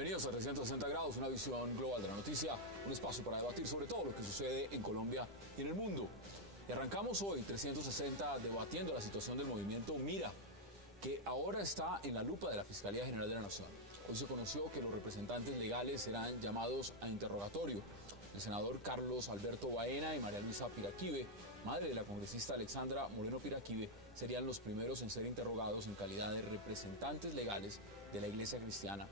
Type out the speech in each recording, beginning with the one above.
Bienvenidos a 360 grados, una visión global de la noticia, un espacio para debatir sobre todo lo que sucede en Colombia y en el mundo. Y arrancamos hoy 360 debatiendo la situación del movimiento Mira, que ahora está en la lupa de la Fiscalía General de la Nación. Hoy se conoció que los representantes legales serán llamados a interrogatorio. El senador Carlos Alberto Baena y María Luisa Piraquive, madre de la congresista Alexandra Moreno Piraquive, serían los primeros en ser interrogados en calidad de representantes legales de la Iglesia Cristiana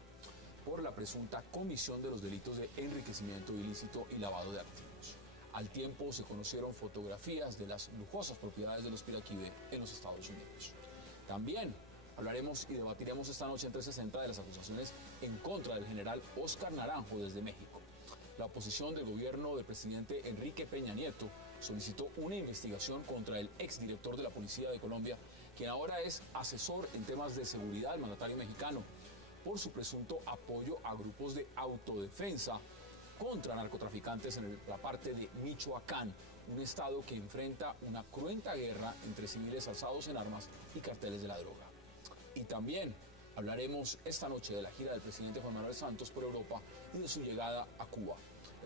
por la presunta comisión de los delitos de enriquecimiento ilícito y lavado de activos. Al tiempo se conocieron fotografías de las lujosas propiedades de los Piraquive en los Estados Unidos. También hablaremos y debatiremos esta noche en 360 de las acusaciones en contra del general Óscar Naranjo desde México. La oposición del gobierno del presidente Enrique Peña Nieto solicitó una investigación contra el exdirector de la Policía de Colombia, quien ahora es asesor en temas de seguridad del mandatario mexicano, por su presunto apoyo a grupos de autodefensa contra narcotraficantes en la parte de Michoacán, un estado que enfrenta una cruenta guerra entre civiles alzados en armas y carteles de la droga. Y también hablaremos esta noche de la gira del presidente Juan Manuel Santos por Europa y de su llegada a Cuba.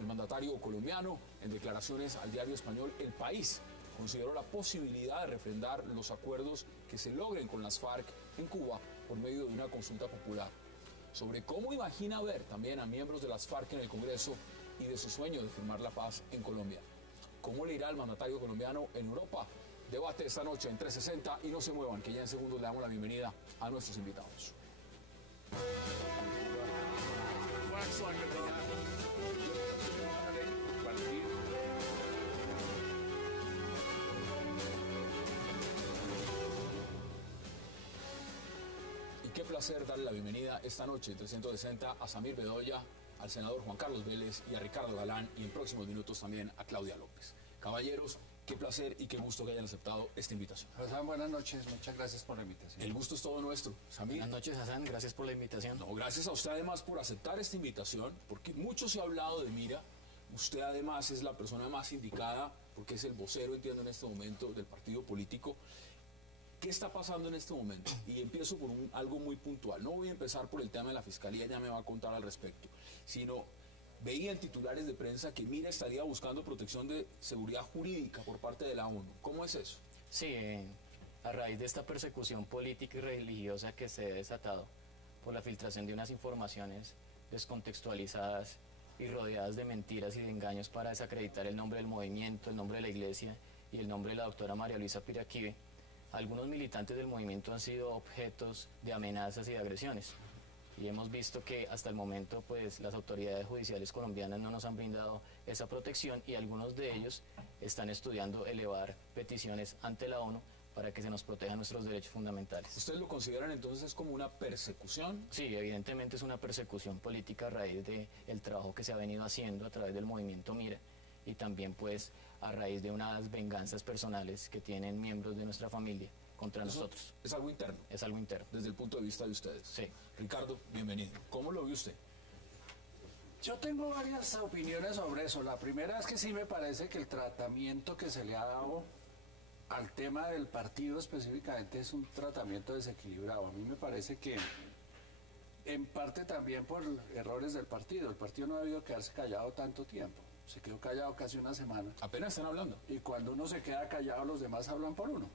El mandatario colombiano, en declaraciones al diario español El País, consideró la posibilidad de refrendar los acuerdos que se logren con las FARC en Cuba por medio de una consulta popular. Sobre cómo imagina ver también a miembros de las FARC en el Congreso y de su sueño de firmar la paz en Colombia. ¿Cómo le irá al mandatario colombiano en Europa? Debate esta noche en 360 y no se muevan, que ya en segundos le damos la bienvenida a nuestros invitados. Y qué placer darle la bienvenida esta noche en 360 a Samir Bedoya, al senador Juan Carlos Vélez y a Ricardo Galán, y en próximos minutos también a Claudia López. Caballeros, qué placer y qué gusto que hayan aceptado esta invitación. Hassan, buenas noches, muchas gracias por la invitación. El gusto es todo nuestro. Samir. Buenas noches, Hassan, gracias por la invitación. No, gracias a usted además por aceptar esta invitación, porque mucho se ha hablado de Mira. Usted además es la persona más indicada, porque es el vocero, entiendo, en este momento del partido político. ¿Qué está pasando en este momento? Y empiezo por algo muy puntual. No voy a empezar por el tema de la Fiscalía, ya me va a contar al respecto, sino veía en titulares de prensa que Mira estaría buscando protección de seguridad jurídica por parte de la ONU. ¿Cómo es eso? Sí, a raíz de esta persecución política y religiosa que se ha desatado por la filtración de unas informaciones descontextualizadas y rodeadas de mentiras y de engaños para desacreditar el nombre del movimiento, el nombre de la iglesia y el nombre de la doctora María Luisa Piraquive, algunos militantes del movimiento han sido objetos de amenazas y de agresiones. Y hemos visto que hasta el momento pues las autoridades judiciales colombianas no nos han brindado esa protección y algunos de ellos están estudiando elevar peticiones ante la ONU para que se nos protejan nuestros derechos fundamentales. ¿Ustedes lo consideran entonces como una persecución? Sí, evidentemente es una persecución política a raíz del trabajo que se ha venido haciendo a través del movimiento Mira y también pues a raíz de unas venganzas personales que tienen miembros de nuestra familia contra nosotros. Es algo interno. Es algo interno. Desde el punto de vista de ustedes. Sí. Ricardo, bienvenido. ¿Cómo lo ve usted? Yo tengo varias opiniones sobre eso. La primera es que sí me parece que el tratamiento que se le ha dado al tema del partido específicamente es un tratamiento desequilibrado. A mí me parece que en parte también por errores del partido. El partido no ha debido quedarse callado tanto tiempo. Se quedó callado casi una semana. Apenas están hablando. Y cuando uno se queda callado, los demás hablan por uno.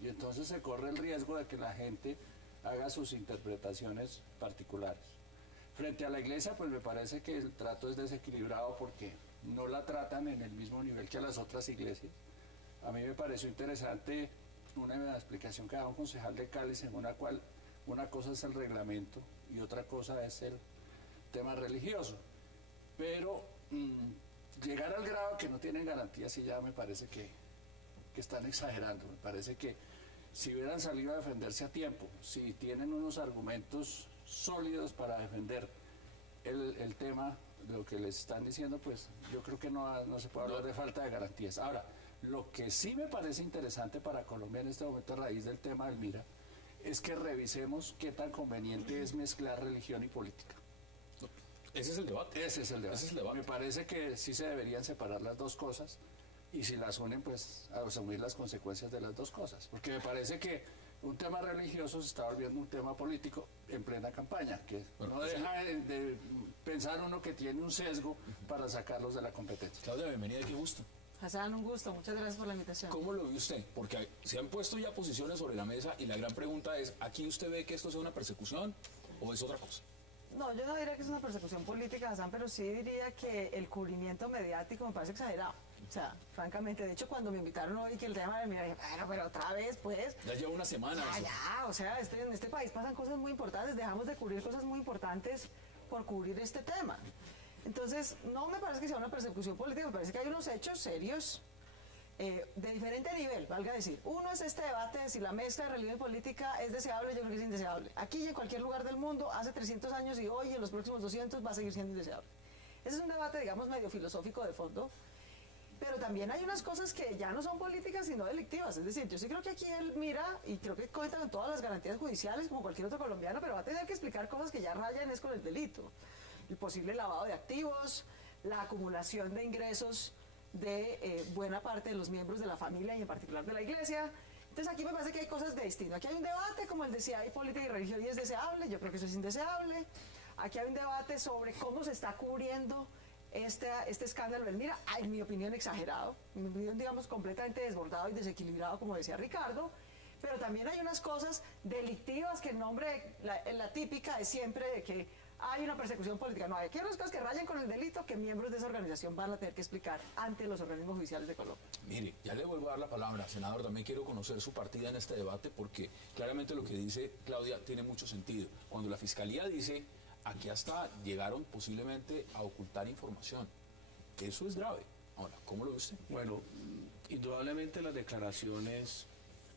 Y entonces se corre el riesgo de que la gente haga sus interpretaciones particulares. Frente a la iglesia, pues me parece que el trato es desequilibrado porque no la tratan en el mismo nivel que a las otras iglesias. A mí me pareció interesante una explicación que daba un concejal de Cali, según la cual una cosa es el reglamento y otra cosa es el tema religioso. Pero llegar al grado que no tienen garantías, y ya me parece que están exagerando. Me parece que si hubieran salido a defenderse a tiempo, si tienen unos argumentos sólidos para defender el tema de lo que les están diciendo, pues yo creo que no se puede hablar de falta de garantías. Ahora, lo que sí me parece interesante para Colombia en este momento a raíz del tema del Mira es que revisemos qué tan conveniente es mezclar religión y política. Ese es el debate. Ese es el debate. Ese es el debate. Me parece que sí se deberían separar las dos cosas y si las unen, pues asumir las consecuencias de las dos cosas. Porque me parece que un tema religioso se está volviendo un tema político en plena campaña, que no deja de pensar uno que tiene un sesgo para sacarlos de la competencia. Claudia, bienvenida, qué gusto. Hassan, un gusto, muchas gracias por la invitación. ¿Cómo lo ve usted? Porque se han puesto ya posiciones sobre la mesa y la gran pregunta es, ¿aquí usted ve que esto sea una persecución o es otra cosa? No, yo no diría que es una persecución política, Hassan, pero sí diría que el cubrimiento mediático me parece exagerado. O sea, francamente, de hecho, cuando me invitaron hoy que el tema de mira, bueno, pero otra vez, pues... Ya lleva una semana. Ya, o sea, en este país pasan cosas muy importantes, dejamos de cubrir cosas muy importantes por cubrir este tema. Entonces, no me parece que sea una persecución política, me parece que hay unos hechos serios de diferente nivel, valga decir. Uno es este debate de si la mezcla de religión y política es deseable, yo creo que es indeseable. Aquí y en cualquier lugar del mundo, hace 300 años y hoy, en los próximos 200, va a seguir siendo indeseable. Ese es un debate, digamos, medio filosófico de fondo. Pero también hay unas cosas que ya no son políticas, sino delictivas. Es decir, yo sí creo que aquí él mira, y creo que cuenta con todas las garantías judiciales, como cualquier otro colombiano, pero va a tener que explicar cosas que ya rayan es con el delito. El posible lavado de activos, la acumulación de ingresos de buena parte de los miembros de la familia y en particular de la iglesia. Entonces aquí me parece que hay cosas de distinto. Aquí hay un debate como el de si hay política y religión y es deseable, yo creo que eso es indeseable. Aquí hay un debate sobre cómo se está cubriendo este escándalo del Mira, en mi opinión exagerado, en mi opinión digamos completamente desbordado y desequilibrado como decía Ricardo, pero también hay unas cosas delictivas que en nombre, la típica de siempre de que hay una persecución política. No, aquí hay unas cosas que rayan con el delito que miembros de esa organización van a tener que explicar ante los organismos judiciales de Colombia. Mire, ya le vuelvo a dar la palabra, senador, también quiero conocer su partida en este debate porque claramente lo que dice Claudia tiene mucho sentido. Cuando la Fiscalía dice, aquí hasta llegaron posiblemente a ocultar información, eso es grave. Ahora, ¿cómo lo ve usted? Bueno, indudablemente las declaraciones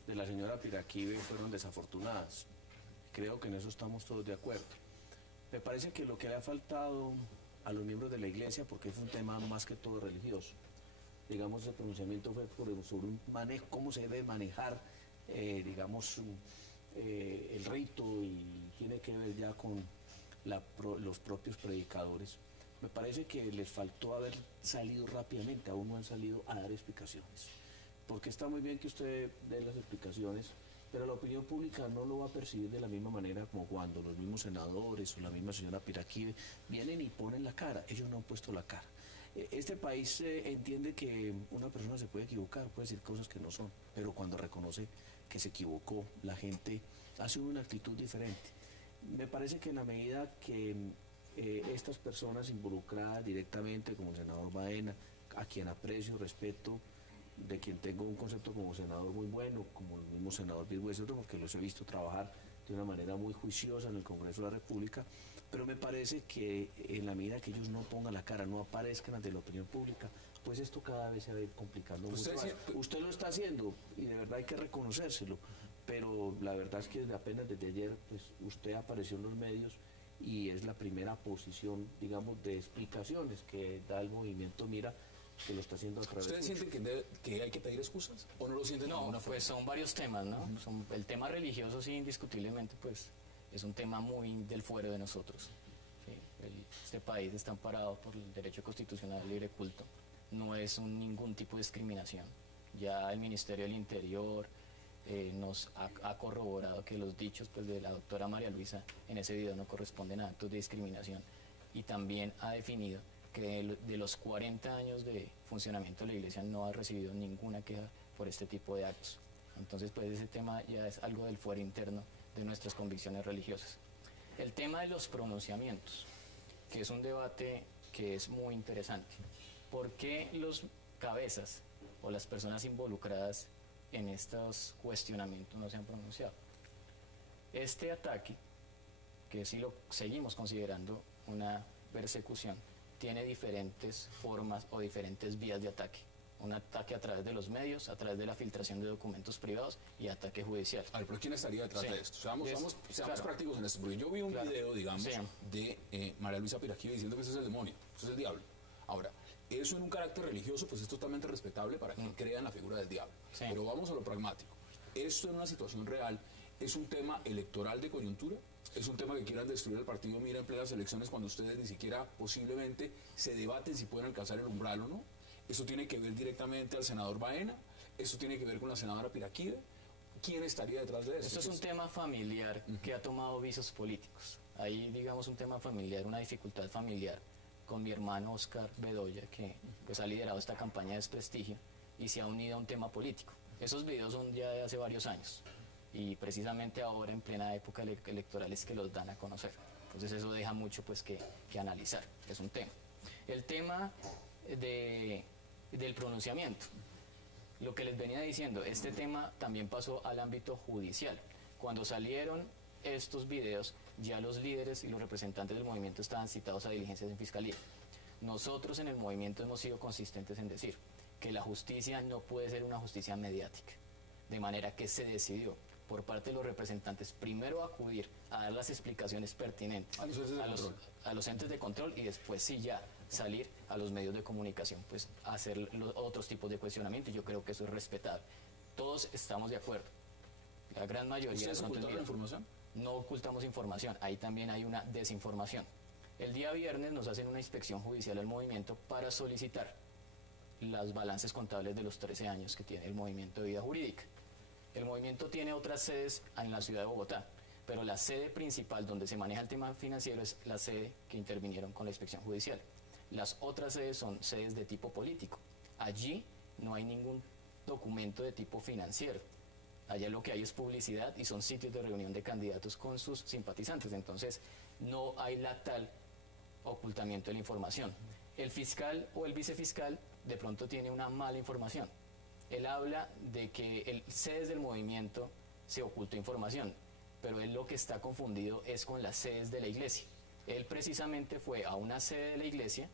de la señora Piraquive fueron desafortunadas. Creo que en eso estamos todos de acuerdo. Me parece que lo que le ha faltado a los miembros de la iglesia, porque es un tema más que todo religioso, digamos, el pronunciamiento fue sobre un manejo, cómo se debe manejar, digamos, el rito y tiene que ver ya con los propios predicadores. Me parece que les faltó haber salido rápidamente, aún no han salido a dar explicaciones. Porque está muy bien que usted dé las explicaciones, pero la opinión pública no lo va a percibir de la misma manera como cuando los mismos senadores o la misma señora Piraquive vienen y ponen la cara. Ellos no han puesto la cara. Este país entiende que una persona se puede equivocar, puede decir cosas que no son, pero cuando reconoce que se equivocó, la gente hace una actitud diferente. Me parece que en la medida que estas personas involucradas directamente, como el senador Baena, a quien aprecio, respeto, de quien tengo un concepto como senador muy bueno, como el mismo senador Virgües, porque los he visto trabajar de una manera muy juiciosa en el Congreso de la República, pero me parece que en la medida que ellos no pongan la cara, no aparezcan ante la opinión pública, pues esto cada vez se va a ir complicando mucho más. Usted lo está haciendo y de verdad hay que reconocérselo, pero la verdad es que apenas desde ayer pues usted apareció en los medios y es la primera posición, digamos, de explicaciones que da el movimiento Mira, que lo está haciendo a través. ¿Ustedes sienten que hay que pedir excusas o no lo sienten de No, ninguna forma? pues son varios temas, ¿no? El tema religioso, sí, indiscutiblemente, pues es un tema muy del fuero de nosotros. ¿Sí? Este país está amparado por el derecho constitucional al libre culto. No es ningún tipo de discriminación. Ya el Ministerio del Interior nos ha corroborado que los dichos pues, de la doctora María Luisa en ese video no corresponden a actos de discriminación y también ha definido que de los 40 años de funcionamiento de la Iglesia no ha recibido ninguna queja por este tipo de actos. Entonces, pues ese tema ya es algo del fuero interno de nuestras convicciones religiosas. El tema de los pronunciamientos, que es un debate que es muy interesante. ¿Por qué los cabezas o las personas involucradas en estos cuestionamientos no se han pronunciado? Este ataque, que sí lo seguimos considerando una persecución, tiene diferentes formas o diferentes vías de ataque. Un ataque a través de los medios, a través de la filtración de documentos privados y ataque judicial. A ver, pero ¿quién estaría detrás de esto? Seamos claro, prácticos en esto, porque yo vi un video, digamos, sí, de María Luisa Piraquive diciendo que ese es el demonio, ese es el diablo. Ahora, eso en un carácter religioso, pues es totalmente respetable para quien crea en la figura del diablo. Sí. Pero vamos a lo pragmático. Esto en una situación real es un tema electoral de coyuntura. Es un tema que quieran destruir el partido Mira en plenas elecciones cuando ustedes ni siquiera posiblemente se debaten si pueden alcanzar el umbral o no. Eso tiene que ver directamente al senador Baena, eso tiene que ver con la senadora Piraquive. quién estaría detrás de eso. Esto es un tema familiar que ha tomado visos políticos. Hay, digamos, un tema familiar, una dificultad familiar con mi hermano Oscar Bedoya, que pues ha liderado esta campaña de desprestigio y se ha unido a un tema político. Esos videos son ya de hace varios años y precisamente ahora en plena época electoral es que los dan a conocer. Entonces eso deja mucho pues que analizar, es un tema. El tema del pronunciamiento, lo que les venía diciendo, este tema también pasó al ámbito judicial. Cuando salieron estos videos, ya los líderes y los representantes del movimiento estaban citados a diligencias en fiscalía. Nosotros en el movimiento hemos sido consistentes en decir que la justicia no puede ser una justicia mediática, de manera que se decidió por parte de los representantes primero acudir a dar las explicaciones pertinentes a los entes de control y después sí ya salir a los medios de comunicación, pues hacer los otros tipos de cuestionamiento, y yo creo que eso es respetable. Todos estamos de acuerdo, la gran mayoría. ¿Ustedes ocultaron la información? No ocultamos información, ahí también hay una desinformación. El día viernes nos hacen una inspección judicial al movimiento para solicitar las balances contables de los 13 años que tiene el movimiento de vida jurídica. El movimiento tiene otras sedes en la ciudad de Bogotá, pero la sede principal donde se maneja el tema financiero es la sede que intervinieron con la inspección judicial. Las otras sedes son sedes de tipo político. Allí no hay ningún documento de tipo financiero. Allá lo que hay es publicidad y son sitios de reunión de candidatos con sus simpatizantes. Entonces no hay la tal ocultamiento de la información. El fiscal o el vicefiscal de pronto tiene una mala información. Él habla de que el sedes del movimiento se ocultó información, pero él lo que está confundido es con las sedes de la iglesia. Él precisamente fue a una sede de la iglesia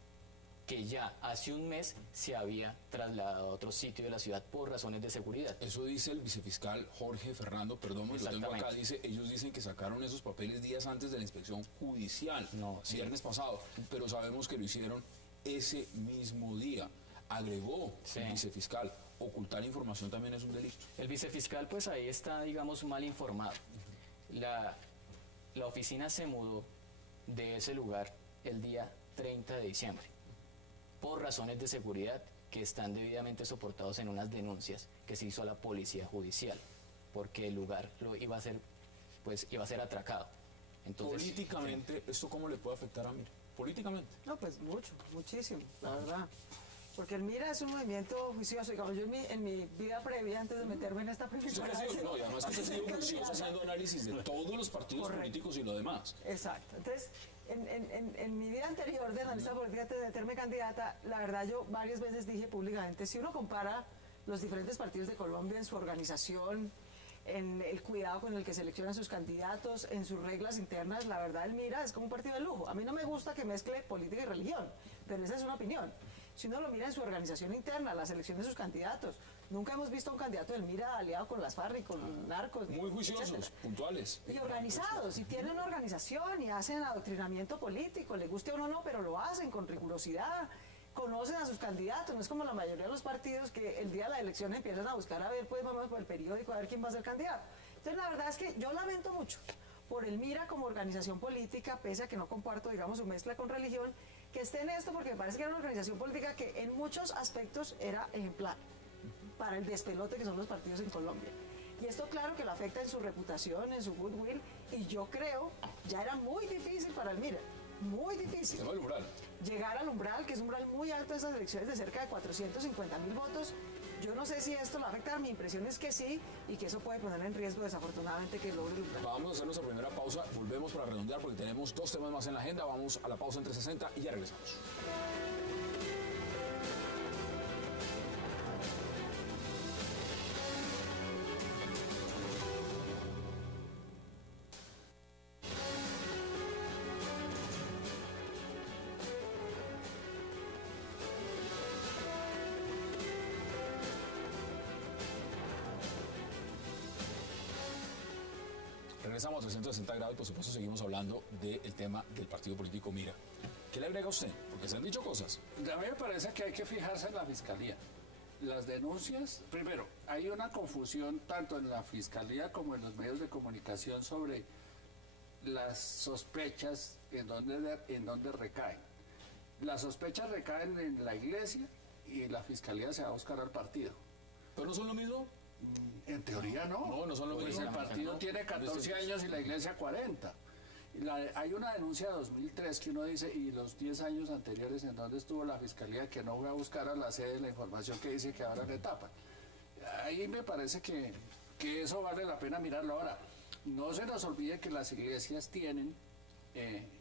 que ya hace un mes se había trasladado a otro sitio de la ciudad por razones de seguridad. Eso dice el vicefiscal Jorge Fernando Perdomo, lo tengo acá, dice, ellos dicen que sacaron esos papeles días antes de la inspección judicial, viernes pasado, pero sabemos que lo hicieron ese mismo día. Agregó el vicefiscal, ocultar información también es un delito. El vicefiscal pues ahí está, digamos, mal informado. La oficina se mudó de ese lugar el día 30 de diciembre por razones de seguridad que están debidamente soportados en unas denuncias que se hizo a la policía judicial, porque el lugar iba a ser atracado. Entonces, políticamente, ¿esto cómo le puede afectar a Mira? Políticamente. No, pues mucho, muchísimo, la verdad. Porque el Mira es un movimiento juicioso. Digamos, yo en mi vida previa, antes de meterme en esta película... No, y además que usted ha sido juicioso haciendo análisis de todos los partidos políticos y lo demás. Exacto. Entonces, en mi vida anterior de analista política, antes de meterme candidata, la verdad yo varias veces dije públicamente, si uno compara los diferentes partidos de Colombia en su organización, en el cuidado con el que seleccionan sus candidatos, en sus reglas internas, la verdad el Mira es como un partido de lujo. A mí no me gusta que mezcle política y religión, pero esa es una opinión. Si uno lo mira en su organización interna, la selección de sus candidatos, nunca hemos visto a un candidato del Mira aliado con las FARC y con narcos. Muy juiciosos, etcétera. Puntuales. Y organizados, y tienen una organización y hacen adoctrinamiento político, le guste o no, pero lo hacen con rigurosidad, conocen a sus candidatos, no es como la mayoría de los partidos que el día de la elección empiezan a buscar a ver, pues vamos por el periódico a ver quién va a ser candidato. Entonces la verdad es que yo lamento mucho por el Mira como organización política, pese a que no comparto, digamos, su mezcla con religión, que esté en esto porque me parece que era una organización política que en muchos aspectos era ejemplar para el despelote que son los partidos en Colombia. Y esto claro que lo afecta en su reputación, en su goodwill, y yo creo, ya era muy difícil para el Mira, muy difícil. El umbral. Llegar al umbral, que es un umbral muy alto de esas elecciones de cerca de 450.000 votos. Yo no sé si esto lo va a afectar, mi impresión es que sí, y que eso puede poner en riesgo desafortunadamente que logre el umbral. Vamos a hacer nuestra primera pausa, volvemos para redondear porque tenemos 2 temas más en la agenda, vamos a la pausa en 360 y ya regresamos. Regresamos a 360 grados y por supuesto seguimos hablando del tema del partido político Mira. ¿Qué le agrega a usted? Porque se han dicho cosas. A mí me parece que hay que fijarse en la fiscalía. Las denuncias, primero, hay una confusión tanto en la fiscalía como en los medios de comunicación sobre las sospechas en donde recaen. Las sospechas recaen en la iglesia y la fiscalía se va a buscar al partido. ¿Pero no son lo mismo? En teoría no. No, no son lo Pues mismo. el partido tiene 14 años y la iglesia 40. Hay una denuncia de 2003 que uno dice, y los 10 años anteriores en donde estuvo la fiscalía, que no fue a buscar a la sede la información que dice que ahora le tapan. Ahí me parece que eso vale la pena mirarlo. Ahora, no se nos olvide que las iglesias tienen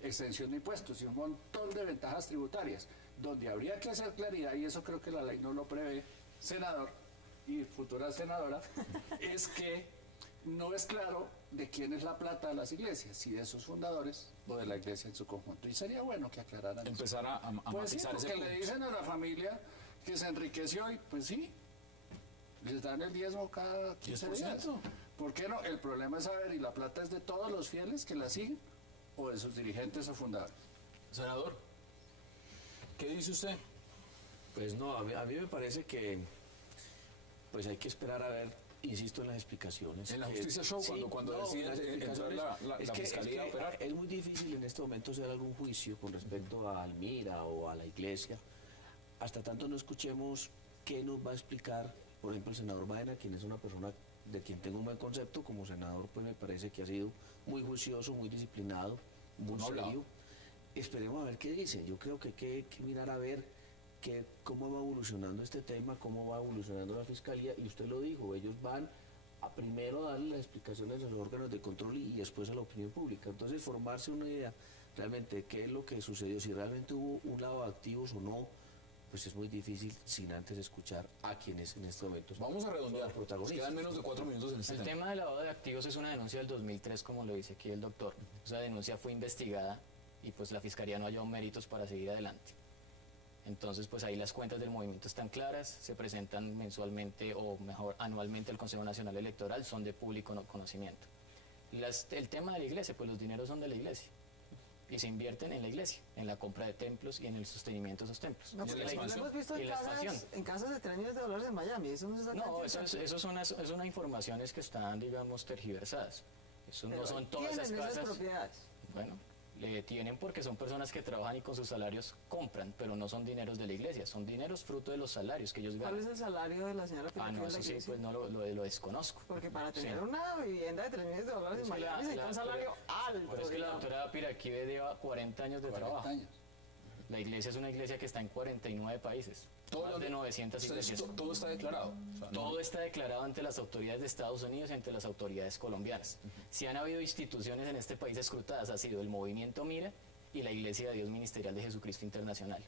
extensión de impuestos y un montón de ventajas tributarias, donde habría que hacer claridad, y eso creo que la ley no lo prevé, senador y futura senadora, es que no es claro de quién es la plata de las iglesias, si de sus fundadores o de la iglesia en su conjunto. Y sería bueno que aclararan eso. Empezar a Pues sí, matizar ese porque le punto. dicen a la familia que se enriqueció y pues sí, les dan el diezmo cada 15 días. 10%. ¿Por qué no? El problema es saber, ¿y la plata es de todos los fieles que la siguen o de sus dirigentes o fundadores? Senador, ¿qué dice usted? Pues no, a mí me parece que pues hay que esperar a ver, insisto en las explicaciones. En la que- Justicia Show, sí, cuando no, decide las entrar explicaciones, la fiscalía a operar. es muy difícil en este momento hacer algún juicio con respecto a Almira o a la iglesia, hasta tanto no escuchemos qué nos va a explicar, por ejemplo, el senador Baena, quien es una persona de quien tengo un buen concepto como senador, pues me parece que ha sido muy juicioso, muy disciplinado, muy No hablaba. serio. Esperemos a ver qué dice. Yo creo que hay que mirar a ver cómo va evolucionando este tema, cómo va evolucionando la fiscalía, y usted lo dijo, ellos van a primero darle las explicaciones a los órganos de control y después a la opinión pública. Entonces, formarse una idea realmente de qué es lo que sucedió, si realmente hubo un lavado de activos o no, pues es muy difícil sin antes escuchar a quienes en este momento Vamos a redondear. los protagonistas. Quedan menos de 4 minutos en este El tema. tema del lavado de activos es una denuncia del 2003, como lo dice aquí el doctor. Esa denuncia fue investigada y pues la Fiscalía no halló méritos para seguir adelante. Entonces, pues ahí las cuentas del movimiento están claras, se presentan mensualmente o mejor anualmente al Consejo Nacional Electoral, son de público conocimiento. El tema de la iglesia, pues los dineros son de la iglesia y se invierten en la iglesia, en la compra de templos y en el sostenimiento de esos templos. No, ¿Y porque la eso lo expansión? hemos visto Y en la expansión. casas de 3 millones de dólares en Miami. Eso no es No, exactamente eso son informaciones que están, digamos, tergiversadas. Eso no son todas esas tienen esas casas. propiedades. Bueno, le tienen porque son personas que trabajan y con sus salarios compran, pero no son dineros de la iglesia, son dineros fruto de los salarios que ellos ¿Cuál ganan. es el salario de la señora Ah, Piraquí no, en la eso sí, iglesia? pues no lo desconozco. Porque para Sí. tener una vivienda de 3 millones de dólares en Es que Miami se necesita un salario alto. Pero es que la digamos. doctora Piraquive lleva 40 años de 40 trabajo. años. La iglesia es una iglesia que está en 49 países, más de 900 iglesias. Todo está declarado. O sea, no- Todo está declarado ante las autoridades de Estados Unidos y ante las autoridades colombianas. Si han habido instituciones en este país escrutadas, ha sido el Movimiento Mira y la Iglesia de Dios Ministerial de Jesucristo Internacional.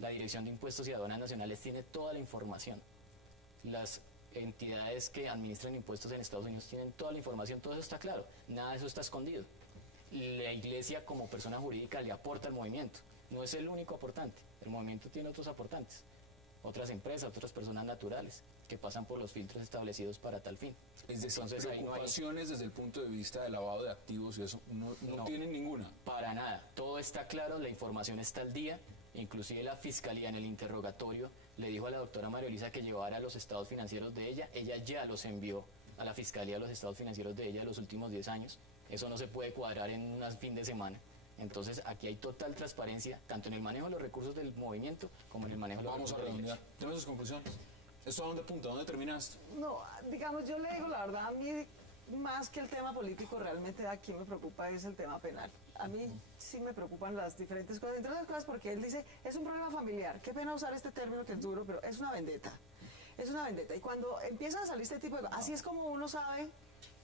La Dirección de Impuestos y Aduanas Nacionales tiene toda la información. Las entidades que administran impuestos en Estados Unidos tienen toda la información, todo eso está claro, nada de eso está escondido. La Iglesia como persona jurídica le aporta al movimiento, no es el único aportante, el movimiento tiene otros aportantes, otras empresas, otras personas naturales que pasan por los filtros establecidos para tal fin. Es decir, Entonces ahí no hay preocupaciones desde el punto de vista del lavado de activos y eso no No. tienen ninguna. para nada, todo está claro, la información está al día, inclusive la fiscalía en el interrogatorio le dijo a la doctora María Elisa que llevara los estados financieros de ella ya los envió a la fiscalía los estados financieros de ella de los últimos 10 años, eso no se puede cuadrar en un fin de semana. Entonces aquí hay total transparencia, tanto en el manejo de los recursos del movimiento como en el manejo de los Vamos a recursos de la redondear. Deme sus conclusiones. ¿Esto a dónde punta? ¿Dónde termina esto? No, digamos, yo le digo la verdad, a mí más que el tema político, realmente aquí me preocupa es el tema penal. A mí sí me preocupan las diferentes cosas, entre otras cosas porque él dice, es un problema familiar. Qué pena usar este término que es duro, pero es una vendetta. Es una vendetta. Y cuando empiezan a salir este tipo de cosas, así es como uno sabe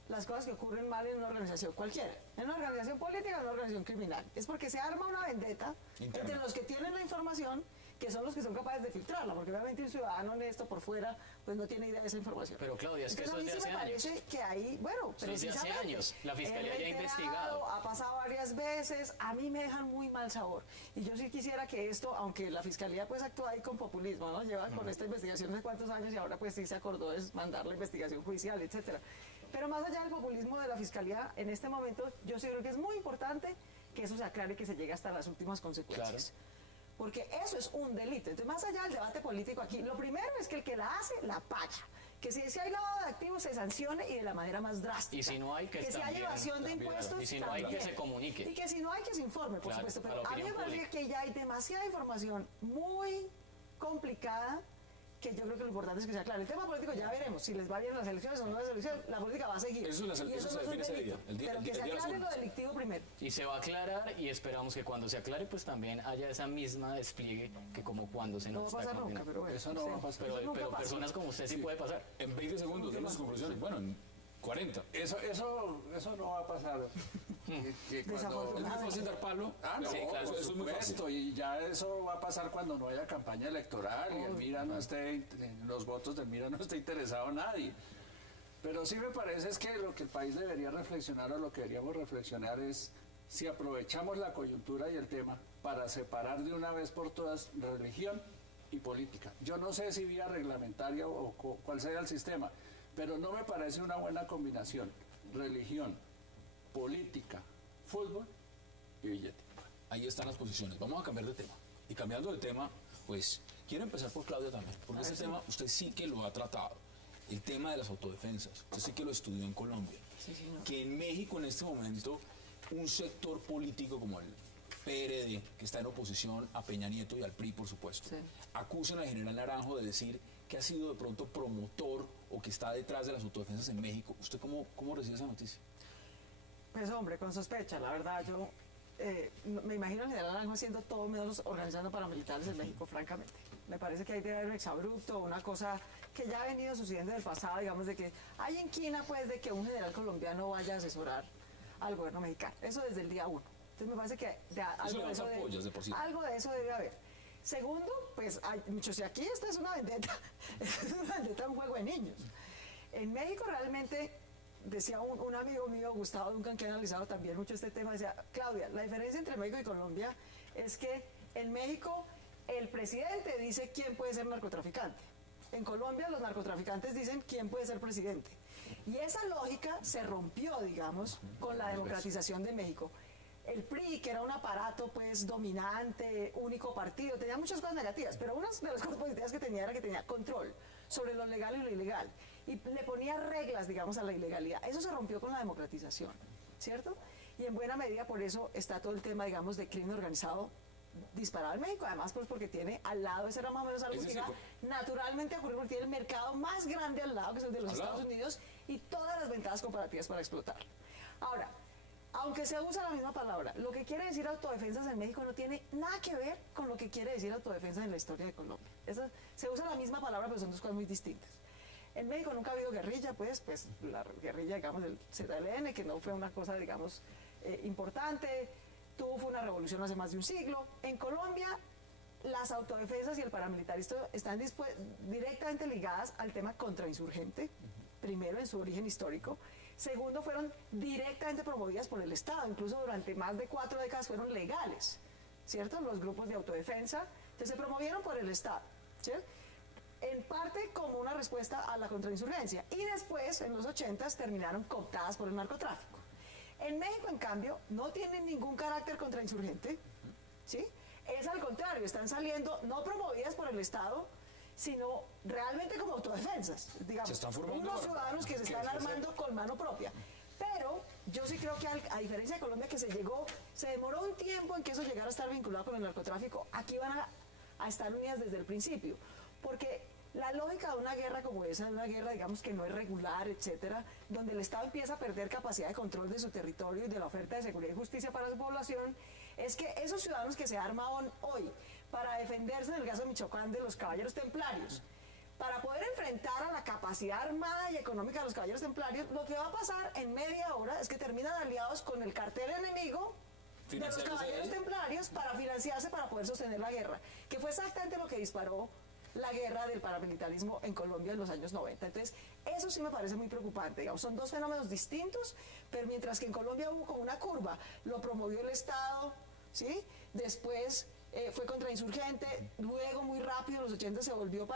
las cosas que ocurren mal en una organización cualquiera, en una organización política o en una organización criminal. Es porque se arma una vendetta Interna. entre los que tienen la información, que son los que son capaces de filtrarla, porque obviamente un ciudadano honesto por fuera, pues no tiene idea de esa información. Pero Claudia, es que eso es de Entonces, hace a mí sí me años. parece que ahí, bueno, Eso es de hace precisamente, años. La Fiscalía es ya ha reiterado, investigado. ha pasado varias veces, a mí me dejan muy mal sabor. Y yo sí quisiera que esto, aunque la Fiscalía pues actúa ahí con populismo, ¿no? Lleva con esta investigación no sé cuántos años y ahora pues sí se acordó de mandar la investigación judicial, etcétera. Pero más allá del populismo de la Fiscalía, en este momento yo sí creo que es muy importante que eso se aclare y que se llegue hasta las últimas consecuencias. Porque eso es un delito. Entonces, más allá del debate político aquí, lo primero es que el que la hace, la paga. Que si hay lavado de activos, se sancione y de la manera más drástica. Y si no hay, que si hay también, evasión de también. impuestos, Y si no hay, que también. se comunique. Y que si no hay, que se informe, por Claro, supuesto. a la Pero a mí me opinión parece pública. que ya hay demasiada información muy complicada que yo creo que lo importante es que sea claro. El tema político ya veremos, si les va bien en las elecciones o no las elecciones, la política va a seguir. Eso, Y se no es define un ese delito. día. Pero que se aclare lo delictivo primero. Y se va a aclarar y esperamos que cuando se aclare pues también haya esa misma despliegue que como cuando se No nos va a está pasar nunca, condenando. pero bueno. Eso no va a pasar. Pero, Eso nunca pero pasa. personas como usted sí puede pasar. En 20 segundos, denme sus conclusiones. Bueno, en 40. Eso no va a pasar. Que cuando- Es muy fácil dar palo. Ah, no, Sí, claro, por eso es muy fácil. supuesto, y ya eso va a pasar cuando no haya campaña electoral y el Mira no esté, en los votos del Mira no esté interesado nadie. Pero sí me parece es que lo que el país debería reflexionar o lo que deberíamos reflexionar es si aprovechamos la coyuntura y el tema para separar de una vez por todas religión y política. Yo no sé si vía reglamentaria o cuál sea el sistema, pero no me parece una buena combinación. Religión, política, fútbol y billete. Ahí están las posiciones. Vamos a cambiar de tema. Y cambiando de tema, pues quiero empezar por Claudia también, porque este tema usted sí que lo ha tratado. El tema de las autodefensas. Usted sí que lo estudió en Colombia. Sí, señor. Que en México en este momento un sector político como el PRD, que está en oposición a Peña Nieto y al PRI, por supuesto, Sí. acusan al general Naranjo de decir que ha sido de pronto promotor o que está detrás de las autodefensas en México. ¿Usted cómo recibe esa noticia? Pues hombre, con sospecha, la verdad, yo me imagino al general Naranjo haciendo todo menos organizando paramilitares en México, francamente. Me parece que ahí debe haber un exabrupto, una cosa que ya ha venido sucediendo en el pasado, digamos, de que hay inquina, pues, de que un general colombiano vaya a asesorar al gobierno mexicano. Eso desde el día 1. Entonces me parece que algo lo de eso apoyas de por sí. algo de eso debe haber. Segundo, pues, hay muchos, y aquí esto es una vendetta, es una vendetta, un juego de niños. En México realmente, decía un amigo mío, Gustavo Duncan, que ha analizado también mucho este tema, decía, Claudia, la diferencia entre México y Colombia es que en México el presidente dice quién puede ser narcotraficante. En Colombia los narcotraficantes dicen quién puede ser presidente. Y esa lógica se rompió, digamos, con la democratización de México. El PRI, que era un aparato pues dominante, único partido, tenía muchas cosas negativas, pero una de las cosas positivas que tenía era que tenía control sobre lo legal y lo ilegal. Y le ponía reglas, digamos, a la ilegalidad. Eso se rompió con la democratización, ¿cierto? Y en buena medida por eso está todo el tema, digamos, de crimen organizado disparado en México, además pues porque tiene al lado, ese era más o menos algo Es que decir, iba naturalmente a ocurrir, porque tiene el mercado más grande al lado, que es el de los al lado. Estados Unidos, y todas las ventajas comparativas para explotarlo. Ahora, aunque se usa la misma palabra, lo que quiere decir autodefensas en México no tiene nada que ver con lo que quiere decir autodefensa en la historia de Colombia. Se usa la misma palabra, pero son dos cosas muy distintas. En México nunca ha habido guerrilla, pues la guerrilla, digamos, del ZLN, que no fue una cosa, digamos, importante, fue una revolución hace más de un siglo. En Colombia, las autodefensas y el paramilitarismo están directamente ligadas al tema contrainsurgente, primero en su origen histórico. Segundo, fueron directamente promovidas por el Estado, incluso durante más de 4 décadas fueron legales, ¿cierto? Los grupos de autodefensa, entonces se promovieron por el Estado, ¿cierto? En parte como una respuesta a la contrainsurgencia, y después, en los 80s, terminaron cooptadas por el narcotráfico. En México, en cambio, no tienen ningún carácter contrainsurgente, ¿sí? Es al contrario, están saliendo no promovidas por el Estado, sino realmente como autodefensas, digamos, Se están formando unos para- ciudadanos que se están armando con mano propia. Pero yo sí creo que a diferencia de Colombia, que se demoró un tiempo en que eso llegara a estar vinculado con el narcotráfico, aquí van a estar unidas desde el principio, porque la lógica de una guerra como esa, de una guerra, digamos, que no es regular, etcétera, donde el Estado empieza a perder capacidad de control de su territorio y de la oferta de seguridad y justicia para su población, es que esos ciudadanos que se arman hoy para defenderse, en el caso de Michoacán, de los caballeros templarios, para poder enfrentar a la capacidad armada y económica de los caballeros templarios, lo que va a pasar en media hora es que terminan aliados con el cartel enemigo de los Financiándose caballeros ahí. templarios para financiarse, para poder sostener la guerra, que fue exactamente lo que disparó la guerra del paramilitarismo en Colombia en los años 90. Entonces, eso sí me parece muy preocupante. Digamos, son dos fenómenos distintos, pero mientras que en Colombia hubo como una curva, lo promovió el Estado, ¿sí? Después fue contrainsurgente, luego muy rápido, en los 80 se volvió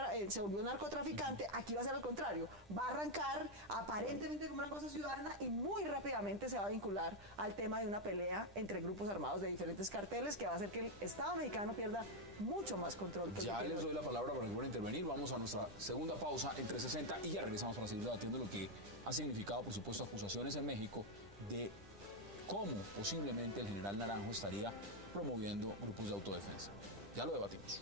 narcotraficante. Aquí va a ser al contrario, va a arrancar aparentemente como una cosa ciudadana y muy rápidamente se va a vincular al tema de una pelea entre grupos armados de diferentes carteles que va a hacer que el Estado mexicano pierda mucho más control que el Ya que tiene les hoy. doy la palabra para que puedan intervenir. Vamos a nuestra segunda pausa en 360 y ya regresamos para seguir debatiendo lo que ha significado, por supuesto, acusaciones en México de cómo posiblemente el general Naranjo estaría promoviendo grupos de autodefensa. Ya lo debatimos.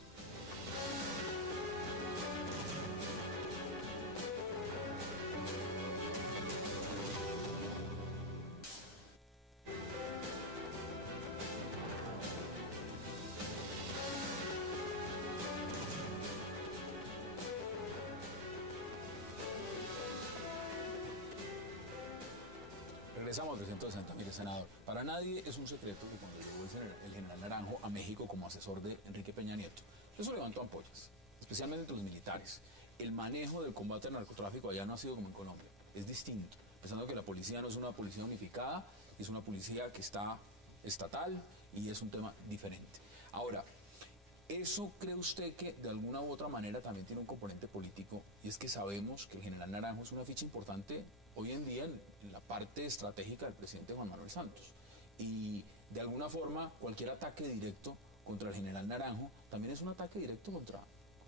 Regresamos al 360. Mire, senador, para nadie es un secreto que cuando llegó el general Naranjo a México como asesor de Enrique Peña Nieto, eso levantó ampollas, especialmente entre los militares. El manejo del combate al narcotráfico allá no ha sido como en Colombia, es distinto, pensando que la policía no es una policía unificada, es una policía que está estatal y es un tema diferente. Ahora, ¿eso cree usted que de alguna u otra manera también tiene un componente político? Y es que sabemos que el general Naranjo es una ficha importante hoy en día en la parte estratégica del presidente Juan Manuel Santos. Y de alguna forma, cualquier ataque directo contra el general Naranjo también es un ataque directo contra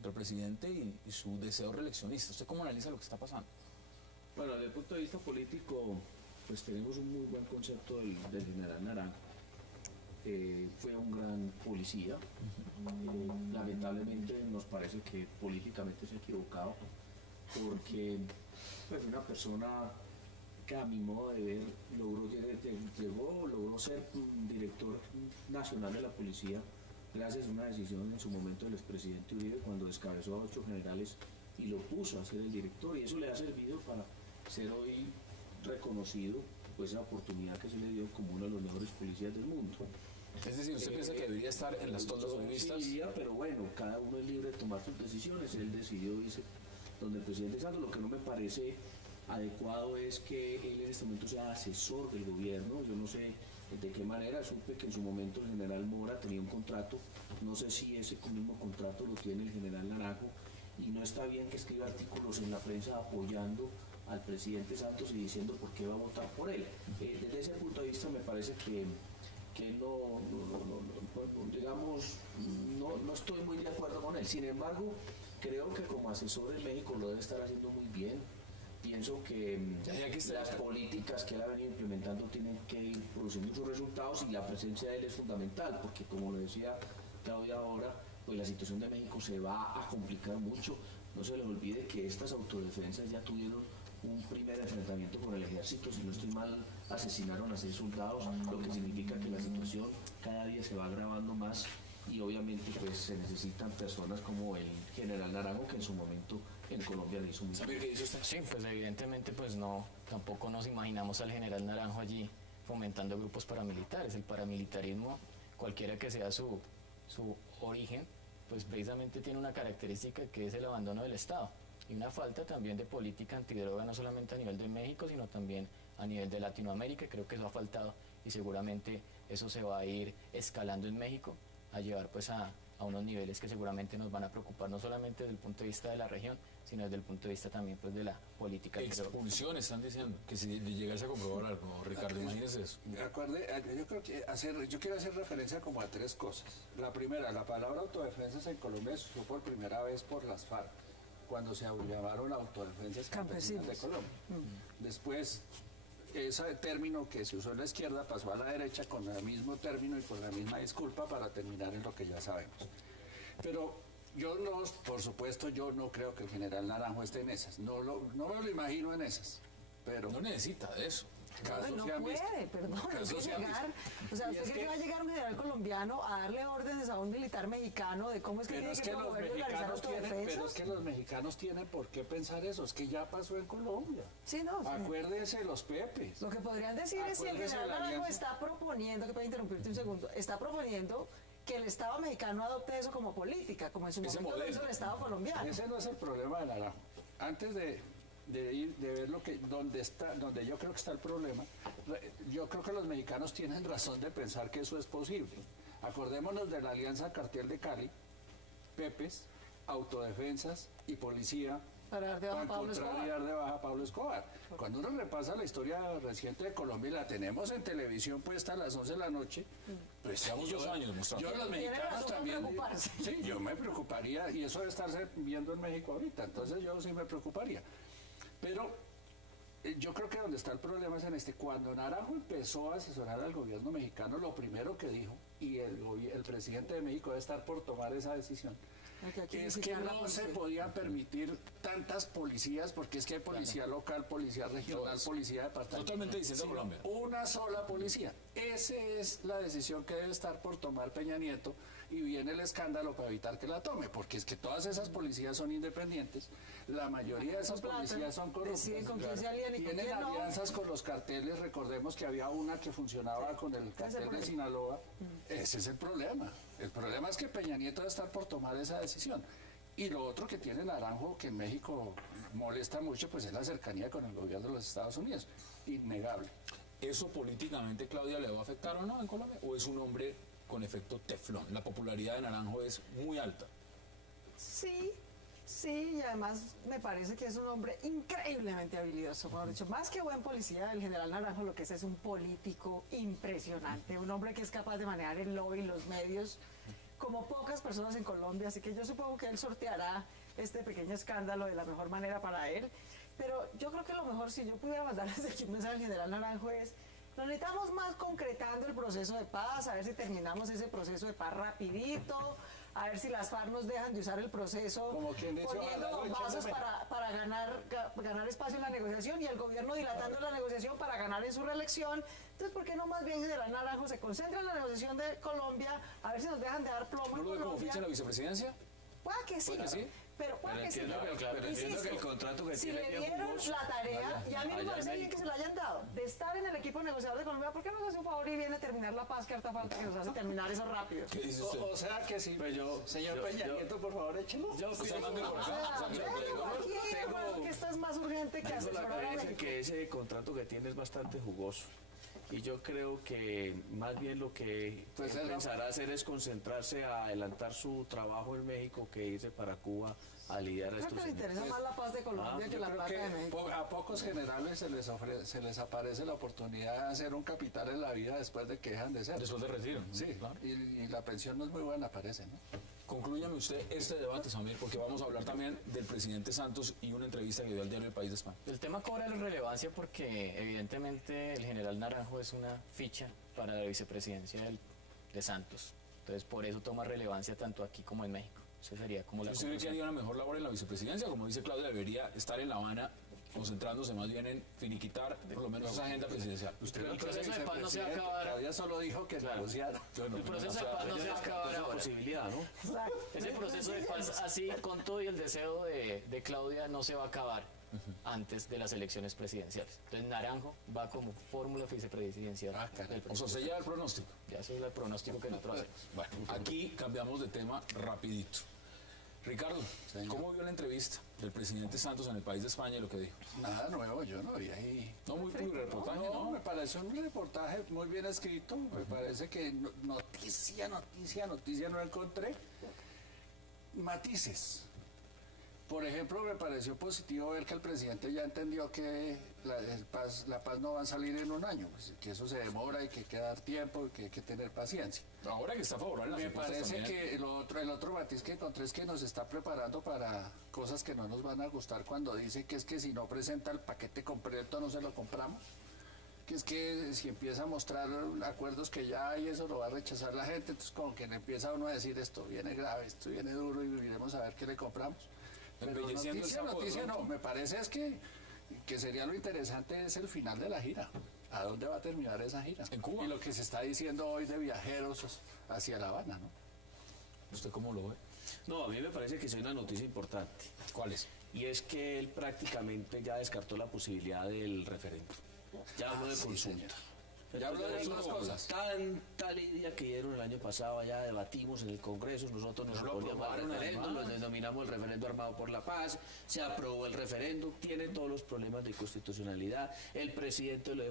el presidente y su deseo reeleccionista. ¿Usted cómo analiza lo que está pasando? Bueno, desde el punto de vista político, pues tenemos un muy buen concepto del general Naranjo. Fue un gran policía. Lamentablemente nos parece que políticamente se ha equivocado, porque fue una persona que a mi modo de ver logró ser director nacional de la policía gracias a una decisión en su momento del expresidente Uribe, cuando descabezó a 8 generales y lo puso a ser el director, y eso le ha servido para ser hoy reconocido, pues esa oportunidad que se le dio como uno de los mejores policías del mundo. Es decir, ¿usted piensa que debería estar en las toldas uribistas? Sí, pero bueno, cada uno es libre de tomar sus decisiones. Él decidió irse donde el presidente Santos. Lo que no me parece adecuado es que él en este momento sea asesor del gobierno. Yo no sé de qué manera, supe que en su momento el general Mora tenía un contrato, no sé si ese mismo contrato lo tiene el general Naranjo, y no está bien que escriba artículos en la prensa apoyando al presidente Santos y diciendo por qué va a votar por él. Desde ese punto de vista me parece que no estoy muy de acuerdo con él. Sin embargo, creo que como asesor en México lo debe estar haciendo muy bien. Pienso que las políticas que él ha venido implementando tienen que ir produciendo sus resultados, y la presencia de él es fundamental, porque como lo decía Claudia ahora, pues la situación de México se va a complicar mucho. No se les olvide que estas autodefensas ya tuvieron un primer enfrentamiento con el ejército, si no estoy mal, asesinaron a 6 soldados, lo que significa que la situación cada día se va agravando más, y obviamente pues se necesitan personas como el general Naranjo, que en su momento en Colombia le hizo muy bien. ¿Qué dice usted? Sí, pues evidentemente pues no, tampoco nos imaginamos al general Naranjo allí fomentando grupos paramilitares. El paramilitarismo, cualquiera que sea su origen, pues precisamente tiene una característica que es el abandono del Estado y una falta también de política antidroga, no solamente a nivel de México, sino también a nivel de Latinoamérica. Creo que eso ha faltado y seguramente eso se va a ir escalando en México a llevar pues a unos niveles que seguramente nos van a preocupar, no solamente desde el punto de vista de la región, sino desde el punto de vista también pues de la política. Expulsión, están diciendo, que si llegase a comprobar algo, Ricardo, imagínese eso. Yo quiero hacer referencia como a 3 cosas. La primera, la palabra autodefensas en Colombia se usó por primera vez por las FARC, cuando se llamaron autodefensas campesinas de Colombia. Después, ese término que se usó en la izquierda pasó a la derecha con el mismo término y con la misma disculpa para terminar en lo que ya sabemos. Pero por supuesto, yo no creo que el general Naranjo esté en esas. No me lo imagino en esas. Pero no necesita de eso. No puede, perdón, hay que llegar. O sea, ¿usted cree que va a llegar un general colombiano a darle órdenes a un militar mexicano de cómo es que tiene que promover y organizar autodefensas? Pero es que los mexicanos tienen por qué pensar eso, es que ya pasó en Colombia. Sí, no. Acuérdense los Pepes. Lo que podrían decir es si el general Naranjo está proponiendo, que puede interrumpirte un segundo, está proponiendo que el Estado mexicano adopte eso como política, como en su momento lo hizo el Estado colombiano. Ese no es el problema de Naranjo. Antes de ver donde yo creo que está el problema, yo creo que los mexicanos tienen razón de pensar que eso es posible. Acordémonos de la Alianza Cartel de Cali, Pepes, autodefensas y policía para dar de baja a Pablo Escobar. Cuando uno repasa la historia reciente de Colombia, y la tenemos en televisión puesta a las 11 de la noche, pues llevamos 2 años mostrando. Yo los mexicanos también, sí, yo me preocuparía, y eso de estarse viendo en México ahorita, entonces yo sí me preocuparía. Pero yo creo que donde está el problema es en cuando Naranjo empezó a asesorar al gobierno mexicano, lo primero que dijo, y el presidente de México debe estar por tomar esa decisión, es que no se podían permitir tantas policías, porque es que hay policía local, policía regional, policía departamental. Totalmente diciendo Colombia. Una sola policía. Esa es la decisión que debe estar por tomar Peña Nieto, y viene el escándalo para evitar que la tome, porque es que todas esas policías son independientes, la mayoría de esas policías son corruptas, deciden con quién se alían y con tienen quién no. alianzas con los carteles. Recordemos que había una que funcionaba con el cartel de Sinaloa. Ese es el problema. El problema es que Peña Nieto debe estar por tomar esa decisión. Y lo otro que tiene Naranjo, que en México molesta mucho, pues es la cercanía con el gobierno de los Estados Unidos. Innegable. ¿Eso políticamente, Claudia, le va a afectar o no en Colombia? ¿O es un hombre con efecto teflón? La popularidad de Naranjo es muy alta. Sí, sí, y además me parece que es un hombre increíblemente habilidoso. Mejor dicho, más que buen policía, el general Naranjo lo que es un político impresionante, un hombre que es capaz de manejar el lobby, los medios, como pocas personas en Colombia, así que yo supongo que él sorteará este pequeño escándalo de la mejor manera para él. Pero yo creo que lo mejor, si yo pudiera mandar desde aquí un mensaje al general Naranjo, es: nos necesitamos más concretando el proceso de paz, a ver si terminamos ese proceso de paz rapidito, a ver si las FARC nos dejan de usar el proceso, Como quien dice, poniendo ojalá, bombazos échame. para ganar espacio en la negociación, y el gobierno dilatando la negociación para ganar en su reelección. Entonces, ¿por qué no más bien general Naranjo se concentra en la negociación de Colombia, a ver si nos dejan de dar plomo ¿No en lo ve como Colombia? ficha en la vicepresidencia? Puede que sí, Puede que sí. pero puede Pero que sí. entiendo que- pero entiendo Insisto, que el contrato que si tiene le bien dieron jugoso, la tarea, y a mí me allá parece en bien que se la hayan dado, de estar en el equipo negociador de Colombia, ¿por qué no nos hace un favor y viene a terminar la paz que harta falta que nos hace terminar eso rápido? ¿Qué dice usted? O sea que sí. Pues Señor Peña Nieto, por favor, échelo. Yo Está pienso- hablando por acá. O sea, mira, Aquí, tengo- hermano, que esto es más urgente que Tengo la asesorar a creencia México. que ese contrato que tiene es bastante jugoso. Y yo creo que más bien lo que Pues él él no- pensará hacer es concentrarse a adelantar su trabajo en México que irse para Cuba a lidiar a Creo estos que le interesa más la paz de Colombia que Yo la creo plata de que México. a pocos generales se les aparece la oportunidad de hacer un capital en la vida después de que dejan de ser. Después de retiro. Sí, Claro. y la pensión no es muy buena, parece, ¿no? Conclúyame usted este debate, Samir, porque vamos a hablar también del presidente Santos y una entrevista que dio al diario El País de España. El tema cobra relevancia porque evidentemente el general Naranjo es una ficha para la vicepresidencia de Santos. Entonces por eso toma relevancia tanto aquí como en México. Esa sería como la ¿Usted cree que conclusión. haría una mejor labor en la vicepresidencia? Como dice Claudia, debería estar en La Habana concentrándose más bien en finiquitar por lo menos esa agenda presidencial. Usted Pero el no cree proceso de paz no se va a vicepresidente, acabar. Claudia solo dijo que Claro. negociara. El proceso de paz no se va a acabar Es una ahora. posibilidad, ¿no? Exacto. Ese proceso de paz, así con todo y el deseo de Claudia, no se va a acabar antes de las elecciones presidenciales. Entonces Naranjo va como fórmula vicepresidencial. Ah, caray. del O sea, proceso. se lleva el pronóstico. Ya ese es el pronóstico que nosotros hacemos. Bueno, aquí cambiamos de tema rapidito. Ricardo, Señor. ¿cómo vio la entrevista del presidente Santos en El País de España y lo que dijo? Nada nuevo, yo no vi ahí. No, muy reportaje, No, ¿no? me parece un reportaje muy bien escrito. Me parece que noticia no encontré. Matices. Por ejemplo, me pareció positivo ver que el presidente ya entendió que la paz no va a salir en un año, pues, que eso se demora y que hay que dar tiempo y que hay que tener paciencia. Ahora que está favorable las Me encuestas parece también. que el otro matiz que encontré es que nos está preparando para cosas que no nos van a gustar cuando dice que es que si no presenta el paquete completo no se lo compramos. Que es que si empieza a mostrar acuerdos que ya hay, eso lo va a rechazar la gente. Entonces como que le empieza uno a decir esto viene grave, esto viene duro y iremos a ver qué le compramos. Pero Embelleciendo el sapo de noticia no, pronto. me parece es que sería lo interesante es el final de la gira. ¿A dónde va a terminar esa gira? En Cuba. Y lo que se está diciendo hoy de viajeros hacia La Habana, ¿no? ¿Usted cómo lo ve? No, a mí me parece que es una noticia importante. ¿Cuál es? Y es que él prácticamente ya descartó la posibilidad del referéndum. Ya habló de sí, consulta. señor. Ya habló de otras cosas. Tanta lidia que dieron el año pasado, ya debatimos en el Congreso, nosotros nos Pero lo oponíamos al aprobaron, referéndum, además. lo denominamos el referendo armado por la paz, se aprobó el referéndum, tiene todos los problemas de constitucionalidad, el presidente lo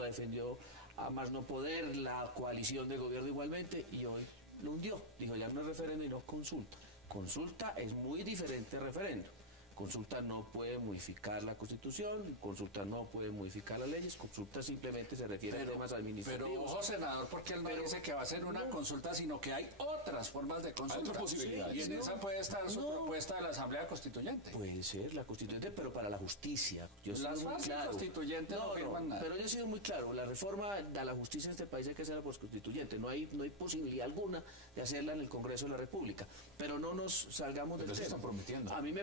defendió a más no poder, la coalición de gobierno igualmente, y hoy lo hundió. Dijo, ya no es referendo y no consulta. Consulta es muy diferente a referendo. Consulta no puede modificar la Constitución, consulta no puede modificar las leyes, consulta simplemente se refiere a temas Pero administrativos. ojo, senador, porque él no dice que va a ser una consulta, sino que hay otras formas de consulta. otras posibilidades. Y en No. esa puede estar su No. propuesta de la Asamblea Constituyente. Puede ser la constituyente, pero para la justicia. Yo he sido Las muy bases claro. constituyentes no firman nada. Pero yo he sido muy claro. La reforma a la justicia en este país hay que hacerla por constituyente. No hay posibilidad alguna de hacerla en el Congreso de la República. Pero no nos salgamos del Pero se tema. están prometiendo. A mí me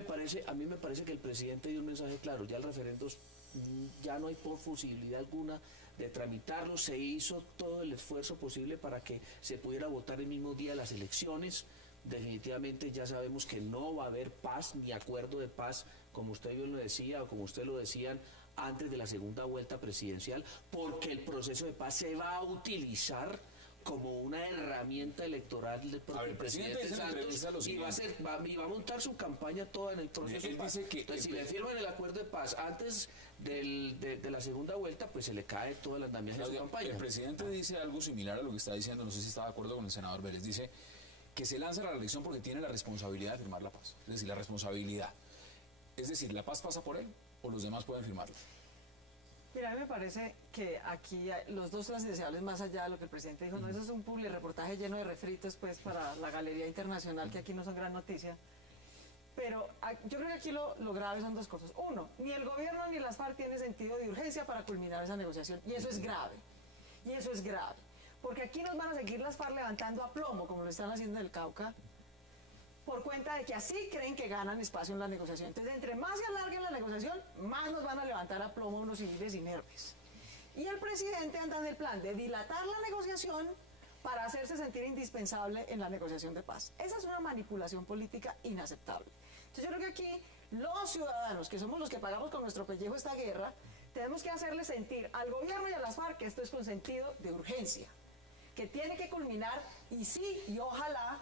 parece que el presidente dio un mensaje claro. Ya el referendo ya no hay posibilidad alguna de tramitarlo. Se hizo todo el esfuerzo posible para que se pudiera votar el mismo día de las elecciones. Definitivamente ya sabemos que no va a haber paz ni acuerdo de paz, como usted bien lo decía o como usted lo decían, antes de la segunda vuelta presidencial, porque el proceso de paz se va a utilizar como una herramienta electoral del propio presidente Santos, y va a montar su campaña toda en el proceso de paz. Entonces, si le firman el acuerdo de paz antes de la segunda vuelta, pues se le cae todo el andamiaje de su campaña. El presidente dice algo similar a lo que está diciendo, no sé si está de acuerdo con el senador Vélez, dice que se lanza a la reelección porque tiene la responsabilidad de firmar la paz, es decir, la responsabilidad. Es decir, ¿la paz pasa por él o los demás pueden firmarla? Mira, a mí me parece que aquí los dos presidenciales, más allá de lo que el presidente dijo, no, eso es un publireportaje lleno de refritos pues para la galería internacional, que aquí no son gran noticia. Pero yo creo que aquí lo grave son dos cosas. Uno, ni el gobierno ni las FARC tienen sentido de urgencia para culminar esa negociación, y eso es grave. Y eso es grave. Porque aquí nos van a seguir las FARC levantando a plomo, como lo están haciendo en el Cauca, por cuenta de que así creen que ganan espacio en la negociación. Entonces, entre más se alargue la negociación, más nos van a levantar a plomo unos civiles inermes. Y el presidente anda en el plan de dilatar la negociación para hacerse sentir indispensable en la negociación de paz. Esa es una manipulación política inaceptable. Entonces, yo creo que aquí los ciudadanos, que somos los que pagamos con nuestro pellejo esta guerra, tenemos que hacerle sentir al gobierno y a las FARC que esto es con sentido de urgencia, que tiene que culminar, y sí, y ojalá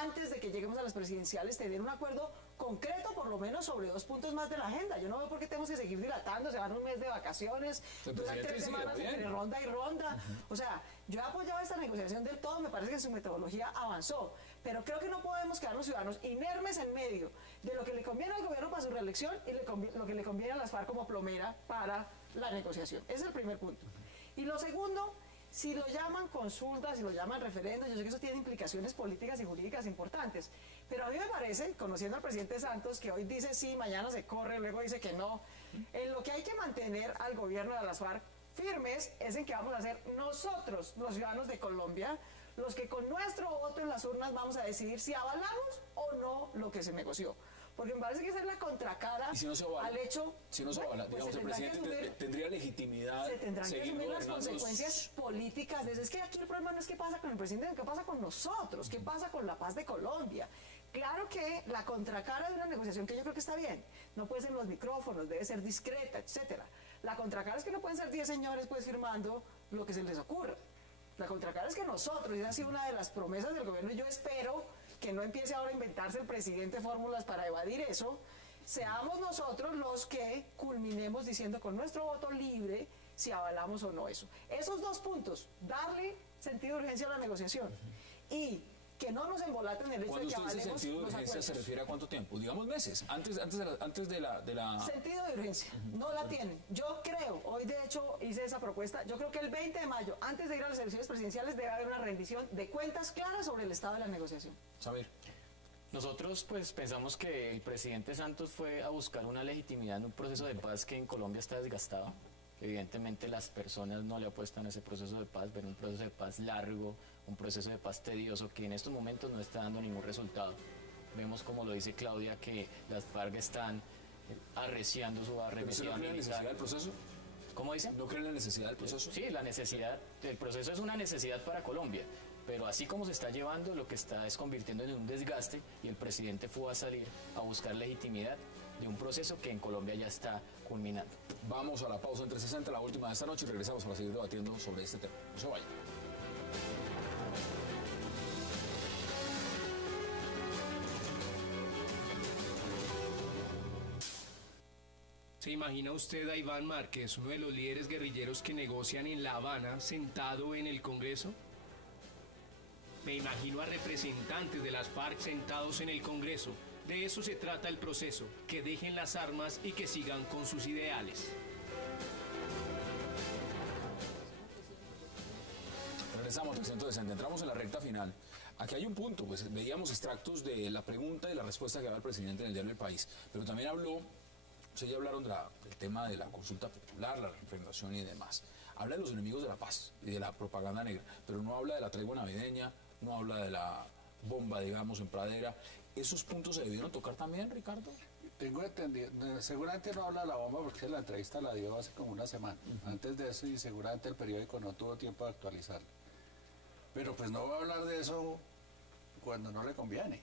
antes de que lleguemos a las presidenciales tener un acuerdo concreto, por lo menos sobre 2 puntos más de la agenda. Yo no veo por qué tenemos que seguir dilatando, se van un mes de vacaciones, duran 3 semanas entre ronda y ronda. O sea, yo he apoyado esta negociación del todo, me parece que su metodología avanzó, pero creo que no podemos quedar los ciudadanos inermes en medio de lo que le conviene al gobierno para su reelección y lo que le conviene a las FARC como plomera para la negociación. Ese es el primer punto. Y lo segundo, si lo llaman consulta, si lo llaman referendo, yo sé que eso tiene implicaciones políticas y jurídicas importantes, pero a mí me parece, conociendo al presidente Santos, que hoy dice sí, mañana se corre, luego dice que no, en lo que hay que mantener al gobierno de las FARC firmes es en que vamos a ser nosotros, los ciudadanos de Colombia, los que con nuestro voto en las urnas vamos a decidir si avalamos o no lo que se negoció. Porque me parece que esa es la contracara al hecho. Si no se avala, pues digamos, el presidente tendría legitimidad. Se tendrán que asumir las consecuencias políticas. Es que aquí el problema no es qué pasa con el presidente, sino qué pasa con nosotros, qué pasa con la paz de Colombia. Claro que la contracara de una negociación, que yo creo que está bien, no puede ser en los micrófonos, debe ser discreta, etcétera. La contracara es que no pueden ser 10 señores pues firmando lo que se les ocurra. La contracara es que nosotros, y esa ha sido una de las promesas del gobierno, y yo espero que no empiece ahora a inventarse el presidente fórmulas para evadir eso, seamos nosotros los que culminemos diciendo con nuestro voto libre si avalamos o no eso. Esos 2 puntos, darle sentido de urgencia a la negociación y que no nos embolaten el hecho de que avalemos. Cuando usted dice sentido de urgencia, ¿se refiere a cuánto tiempo? Digamos meses, antes de la... Sentido de urgencia, no la tienen. Yo creo, hoy de hecho hice esa propuesta, yo creo que el 20 de mayo, antes de ir a las elecciones presidenciales, debe haber una rendición de cuentas claras sobre el estado de la negociación. Samir. Nosotros pues pensamos que el presidente Santos fue a buscar una legitimidad en un proceso de paz que en Colombia está desgastado. Evidentemente las personas no le apuestan a ese proceso de paz, ven un proceso de paz largo, un proceso de paz tedioso que en estos momentos no está dando ningún resultado. Vemos, como lo dice Claudia, que las FARC están arreciando su arremetida militar. ¿No creen la necesidad del proceso? ¿Cómo dice? ¿No creen la necesidad del proceso? Sí, la necesidad, el proceso es una necesidad para Colombia, pero así como se está llevando, lo que está es convirtiendo en un desgaste, y el presidente fue a salir a buscar legitimidad de un proceso que en Colombia ya está culminando. Vamos a la pausa entre 60, la última de esta noche, y regresamos para seguir debatiendo sobre este tema. No se vayan. ¿Se imagina usted a Iván Márquez, uno de los líderes guerrilleros que negocian en La Habana, sentado en el Congreso? Me imagino a representantes de las FARC sentados en el Congreso. De eso se trata el proceso, que dejen las armas y que sigan con sus ideales. Regresamos 360, entramos en la recta final. Aquí hay un punto, pues veíamos extractos de la pregunta y la respuesta que daba el presidente en el diario El País, pero también ustedes ya hablaron del tema de la consulta popular, la referendación y demás. Habla de los enemigos de la paz y de la propaganda negra, pero no habla de la tregua navideña, no habla de la bomba, digamos, en Pradera. ¿Esos puntos se debieron tocar también, Ricardo? Tengo entendido, seguramente no habla la bomba porque la entrevista la dio hace como una semana, antes de eso, y seguramente el periódico no tuvo tiempo de actualizarla. Pero pues no va a hablar de eso cuando no le conviene.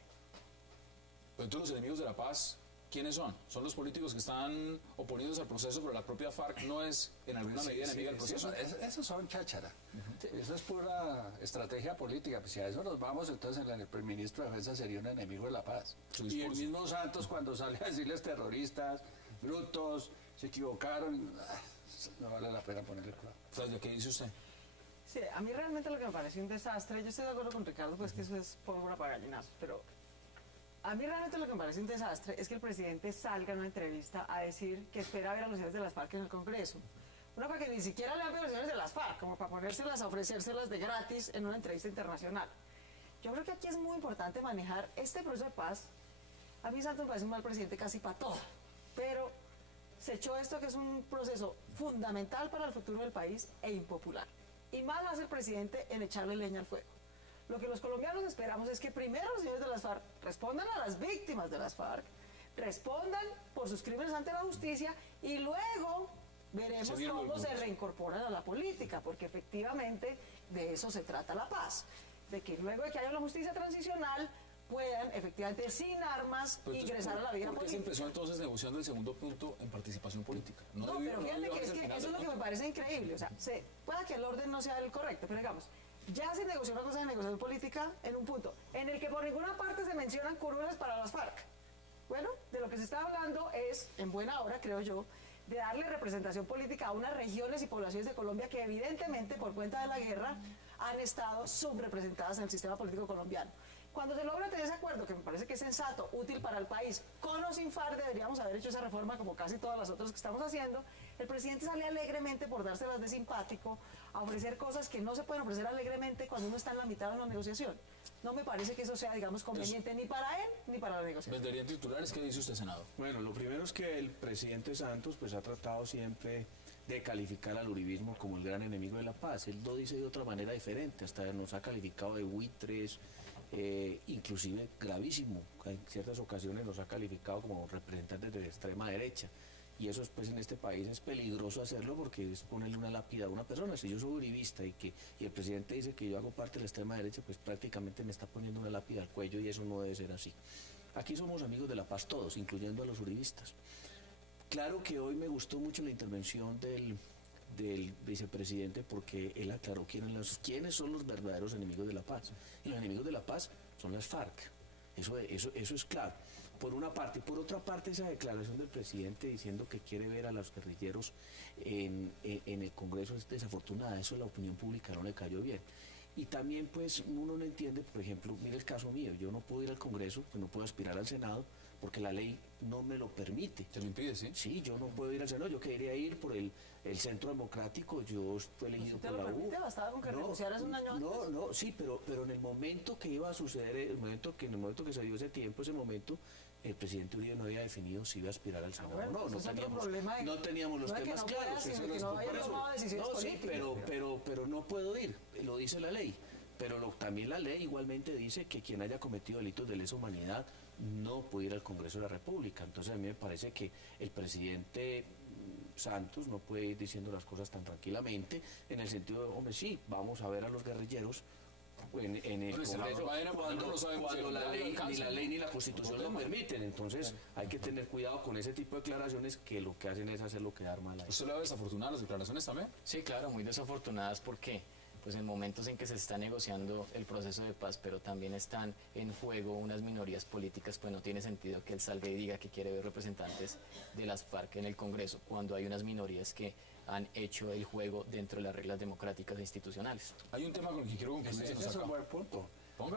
Pero entonces los enemigos de la paz, ¿quiénes son? Son los políticos que están oponiéndose al proceso, pero la propia FARC no es en alguna medida enemiga del proceso. Eso son cháchara. Eso es pura estrategia política. Pues si a eso nos vamos, entonces el ministro de Defensa sería un enemigo de la paz. Y el mismo Santos, cuando sale a decirles terroristas, brutos, se equivocaron, no vale la pena ponerle cuidado. Claudia, ¿qué dice usted? Sí, a mí realmente lo que me parece un desastre, yo estoy de acuerdo con Ricardo, pues que eso es pólvora para gallinazos, pero a mí realmente lo que me parece un desastre es que el presidente salga en una entrevista a decir que espera ver a los señores de las FARC en el Congreso. Una para que ni siquiera le hable a los señores de las FARC, como para ponérselas a ofrecérselas de gratis en una entrevista internacional. Yo creo que aquí es muy importante manejar este proceso de paz. A mí Santos me parece un mal presidente casi para todo, pero se echó esto que es un proceso fundamental para el futuro del país e impopular. Y mal hace el presidente en echarle leña al fuego. Lo que los colombianos esperamos es que primero los señores de las FARC respondan a las víctimas de las FARC, respondan por sus crímenes ante la justicia y luego veremos cómo se reincorporan a la política, porque efectivamente de eso se trata la paz, de que luego de que haya una justicia transicional puedan efectivamente sin armas ingresar a la vida política. ¿Por qué se empezó entonces negociando el segundo punto en participación política? No, pero fíjate que, es que eso es lo que me parece increíble. O sea, pueda que el orden no sea el correcto, pero digamos, ya se negoció una cosa de negociación política en un punto en el que por ninguna parte se mencionan curules para las FARC. Bueno, de lo que se está hablando es, en buena hora, creo yo, de darle representación política a unas regiones y poblaciones de Colombia que evidentemente por cuenta de la guerra han estado subrepresentadas en el sistema político colombiano. Cuando se logra tener ese acuerdo, que me parece que es sensato, útil para el país, con o sin FARC deberíamos haber hecho esa reforma como casi todas las otras que estamos haciendo, el presidente sale alegremente por dárselas de simpático a ofrecer cosas que no se pueden ofrecer alegremente cuando uno está en la mitad de una negociación. No me parece que eso sea, digamos, conveniente ni para él ni para la negociación. ¿Venderían titulares? ¿Qué dice usted, senador? Bueno, lo primero es que el presidente Santos pues ha tratado siempre de calificar al uribismo como el gran enemigo de la paz. Él lo dice de otra manera diferente, hasta nos ha calificado de buitres, inclusive gravísimo. En ciertas ocasiones nos ha calificado como representantes de la extrema derecha. Y eso pues en este país es peligroso hacerlo porque es ponerle una lápida a una persona. Si yo soy uribista y el presidente dice que yo hago parte de la extrema derecha, pues prácticamente me está poniendo una lápida al cuello y eso no debe ser así. Aquí somos amigos de la paz todos, incluyendo a los uribistas. Claro que hoy me gustó mucho la intervención del vicepresidente porque él aclaró quiénes son los verdaderos enemigos de la paz. Y los enemigos de la paz son las FARC. Eso es claro. Por una parte. Por otra parte, esa declaración del presidente diciendo que quiere ver a los guerrilleros en el Congreso es desafortunada. Eso a la opinión pública no le cayó bien. Y también, pues, uno no entiende, por ejemplo, mire el caso mío. Yo no puedo ir al Congreso, pues no puedo aspirar al Senado, porque la ley no me lo permite. ¿Te lo impide, sí? Sí, yo no puedo ir al Senado. Yo quería ir por el Centro Democrático. Yo fui elegido por la U. ¿Te lo permite? Bastaba con que renunciaras un año antes. No, sí, pero en el momento que iba a suceder, en el momento que se dio ese tiempo, ese momento, el presidente Uribe no había definido si iba a aspirar al Senado. Bueno, no teníamos los temas claros. Pero no puedo ir, lo dice la ley. Pero también la ley igualmente dice que quien haya cometido delitos de lesa humanidad no puede ir al Congreso de la República. Entonces a mí me parece que el presidente Santos no puede ir diciendo las cosas tan tranquilamente, en el sentido de, hombre, sí, vamos a ver a los guerrilleros en el Congreso cuando la ley ni la Constitución lo permiten. Entonces hay que tener cuidado con ese tipo de declaraciones que lo que hacen es hacerlo quedar mal. ¿Usted le ve desafortunadas las declaraciones también? Sí, claro, muy desafortunadas porque pues en momentos en que se está negociando el proceso de paz, pero también están en juego unas minorías políticas, pues no tiene sentido que él salga y diga que quiere ver representantes de las FARC en el Congreso, cuando hay unas minorías que han hecho el juego dentro de las reglas democráticas e institucionales. Hay un tema con el que quiero concluir. Ese es un buen punto.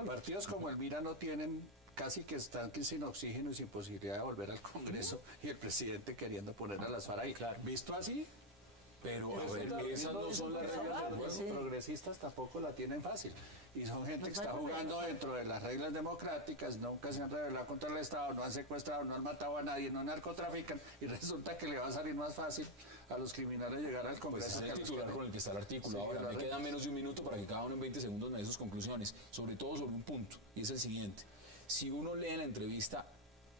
Partidos como el Mira no tienen, casi que están sin oxígeno y sin posibilidad de volver al Congreso, y el presidente queriendo poner a las FARC ahí. Claro. ¿Visto así? Pero a ver, esas no son las reglas del juego. Los progresistas tampoco la tienen fácil. Y son gente que está jugando dentro de las reglas democráticas, nunca se han rebelado contra el Estado, no han secuestrado, no han matado a nadie, no narcotrafican, y resulta que le va a salir más fácil a los criminales llegar al Congreso. Pues es el titular con el que está el artículo. Sí, ahora, me queda menos de un minuto para que cada uno en 20 segundos me dé sus conclusiones, sobre todo sobre un punto, y es el siguiente. Si uno lee la entrevista,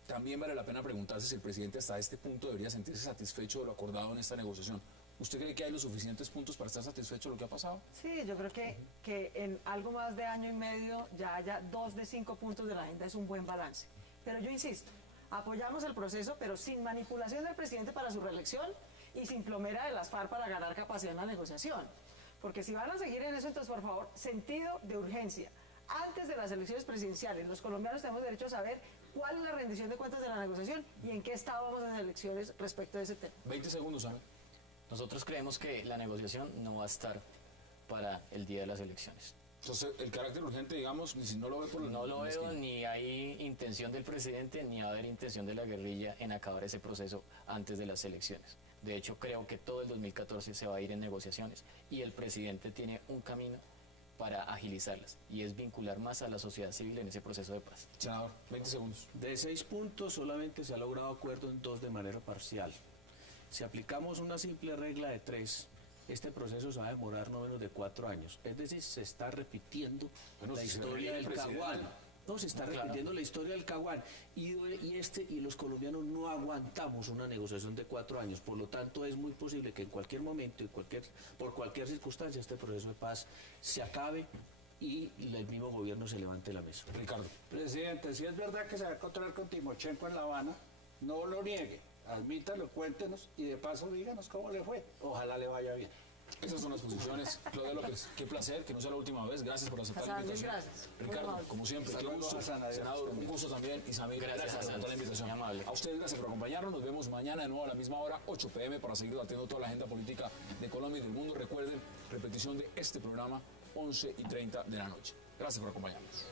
también vale la pena preguntarse si el presidente hasta este punto debería sentirse satisfecho de lo acordado en esta negociación. ¿Usted cree que hay los suficientes puntos para estar satisfecho de lo que ha pasado? Sí, yo creo que en algo más de año y medio ya haya 2 de 5 puntos de la agenda es un buen balance. Pero yo insisto, apoyamos el proceso, pero sin manipulación del presidente para su reelección y sin plomera de las FARC para ganar capacidad en la negociación. Porque si van a seguir en eso, entonces, por favor, sentido de urgencia. Antes de las elecciones presidenciales, los colombianos tenemos derecho a saber cuál es la rendición de cuentas de la negociación y en qué estado vamos en las elecciones respecto a ese tema. 20 segundos, ¿sabe? Nosotros creemos que la negociación no va a estar para el día de las elecciones. Entonces, el carácter urgente, digamos, ni si no lo ve por el... No lo veo, ni hay intención del presidente, ni va a haber intención de la guerrilla en acabar ese proceso antes de las elecciones. De hecho, creo que todo el 2014 se va a ir en negociaciones y el presidente tiene un camino para agilizarlas y es vincular más a la sociedad civil en ese proceso de paz. Senador, 20 segundos. De 6 puntos solamente se ha logrado acuerdo en 2 de manera parcial. Si aplicamos una simple regla de 3, este proceso se va a demorar no menos de 4 años. Es decir, se está repitiendo la historia del Caguán. No, se está repitiendo la historia del Caguán. Y los colombianos no aguantamos una negociación de 4 años. Por lo tanto, es muy posible que en cualquier momento y por cualquier circunstancia este proceso de paz se acabe y el mismo gobierno se levante de la mesa. Ricardo. Presidente, si es verdad que se va a encontrar con Timochenko en La Habana, no lo niegue, admítalo, cuéntenos y de paso díganos cómo le fue. Ojalá le vaya bien. Esas son las posiciones. Claudia López, qué placer, que no sea la última vez. Gracias por aceptar la invitación. Gracias. Ricardo, como siempre, qué gusto. Senador, un gusto también. Y Samir, gracias por aceptar la invitación. Amable. A ustedes, gracias por acompañarnos. Nos vemos mañana de nuevo a la misma hora, 8 p.m., para seguir debatiendo toda la agenda política de Colombia y del mundo. Recuerden, repetición de este programa, 11:30 de la noche. Gracias por acompañarnos.